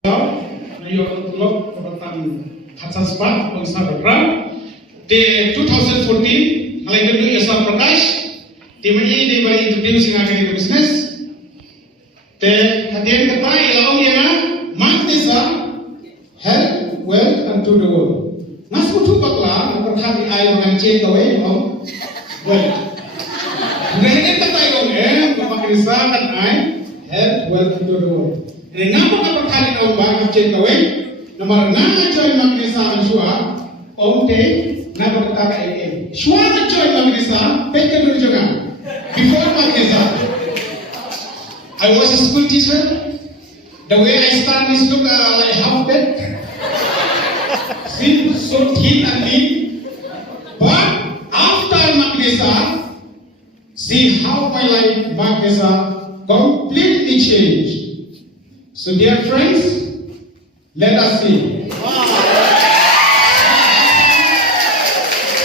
Nayo Kebatan Hatsasbat Bangsa Berang di 2014 halai kedua Yasar Prakash di mana dia bagi introducing agak business di hadiah kata ialah ia Magnesa health wealth and to the world nas kutu bakla perkhati ai mengancing gawe wealth ngene kata iyo Magnesa kan ai health wealth and to the world. Ngapa perkhati au mengancing gawe nomor nama join Magnesa ansua omte na berkata ini. Suatu join Magnesa, pekan dulu juga. Before Magnesa, I was a school teacher. The way I start this look like half dead. See, so thin and lean. But after Magnesa, see how my life Magnesa completely changed. So dear friends, let us see.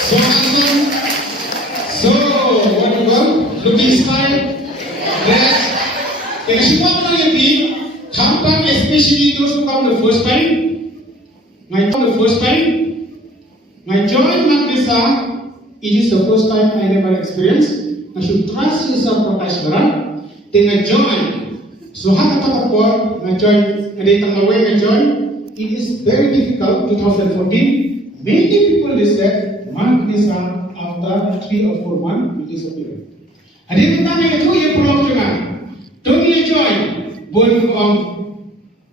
So handsome, so wonderful, looking style, dress. Then semua orang yang di Kampang, especially those who come the first time. My join Magnesa, it is the first time I never experienced. I should trust yourself Prakash Barat. Then I join. So how to talk about I join? Ada tanggal I join. It is very difficult. 2014, many people they said Magnesa after 3 or 4 months will disappear. Ada yang tanya itu ya pulau jangan. Don't you join? But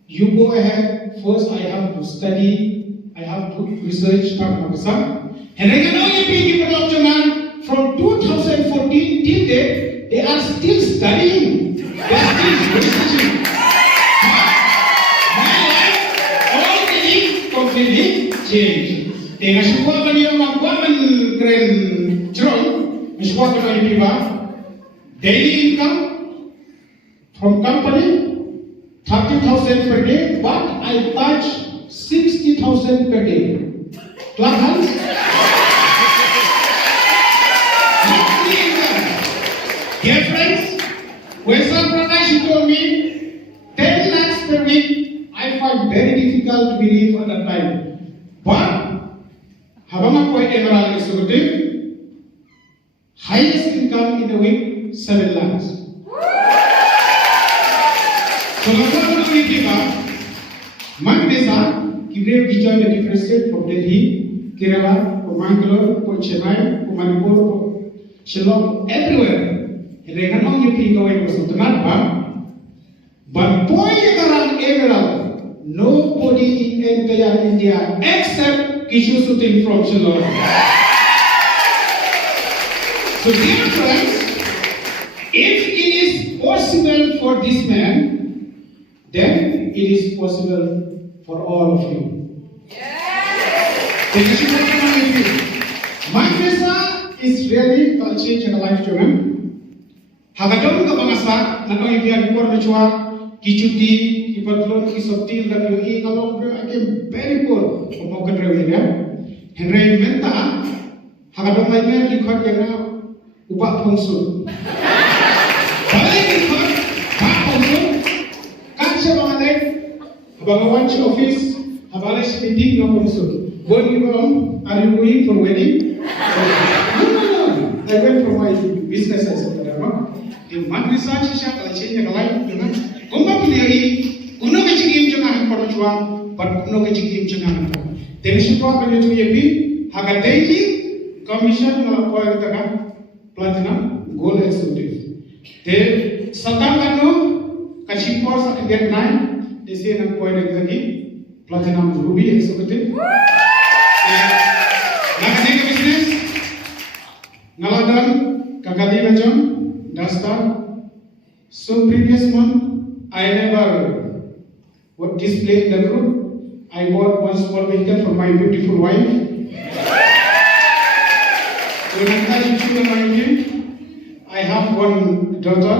you go ahead. First, I have to study. I have to research Magnesa. And I know you bring pulau jangan from 2014 till date. They are still studying. They are still researching. Completely change. Dengan semua beliau membuat keren cerong, semua beliau piba. Daily income from company 30,000 per day, but I touch 60,000 per day. Clap hands. Dear friends, when Sir Prakash told me 10 lakhs per week, I find very difficult to believe at that time. But habang ako ay Emerald Executive, highest income in a week, 7 lakhs. So lakukan ko ng iba, Magnesa, kibrew join the different state from Delhi, Kerala, Mangalore, Chennai, Manipur, Shillong, everywhere. Hindi ka nang yung gawin ko sa tunad ba? But boy, karang Emerald, nobody in entire India except Kishu Suting from Shillong. So dear friends, if it is possible for this man, then it is possible for all of you. Magnesa is really a change in a life to him. Hagadong ka bangasa, nanong ibiyan ko na chua, kichuti, kipatlon, kisopti, labi kalong ake very poor. Umau kadrewi ya. Henry menta, hagadong lainnya likot yang na ubah pungsul. Balik likot, ubah pungsul. Kan siya mga nek, habagawan si office, habalay si meeting ng pungsul. When you are you going for wedding? No. I went for my business as a no. In Magnesa siya kalachin niya kalay, kung mapiliri, kuno kachigim jangan porchwa, but kuno kachigim jangan. Then siya pa kanyo tuyebi, haga daily commission na point taka platinum gold executive. Then satang kano kachipor sa kagyan nine, desi na point executive platinum ruby executive. Nakasing business, ngaladan kagali na jam. Dasta. So previous month, I never displayed the group. I bought one small vehicle for my beautiful wife. I have one daughter,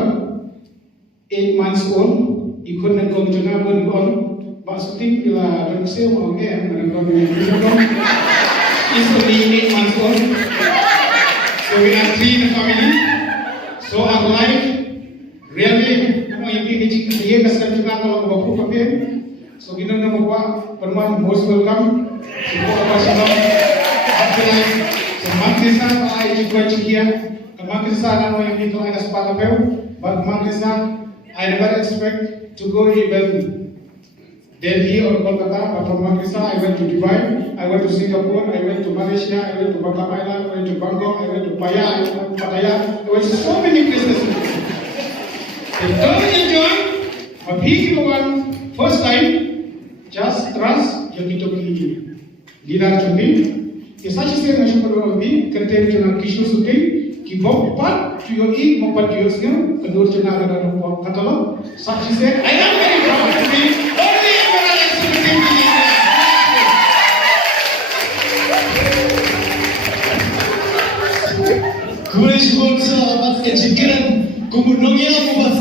8 months old. Ikut nagong juna bon. Maksudnya bila orang saya mau is only 8 months old. So we are 3 in the family. So our life really, kung yung kikicik, iya kasal juga kalau bapak pakai So kita nak buat perman most welcome. Semua apa semua. Apalagi semangat saya ay juga cikia. Semangat saya nak yang itu ay kesempatan peu. But semangat saya I never expect to go even Delhi or Kolkata. But semangat saya I went to Dubai, I went to Singapore, I went to Malaysia, I went to Batam Island, I went to Bangkok, I went to Paya, I went to Pattaya. There were so many places. They don't enjoy. But he one first time. Just trust yang kita pilih. Dinar cuti. Kisah saya macam perlu lebih kerja dengan kisah suti. Kibok pat tuyo I mempat tuyo sekarang. Kedua cina ada nomor katalog. Saksi saya. I am very proud to be only a Kerala seperti ini. Kuis bangsa amat kecikiran kumunongnya apa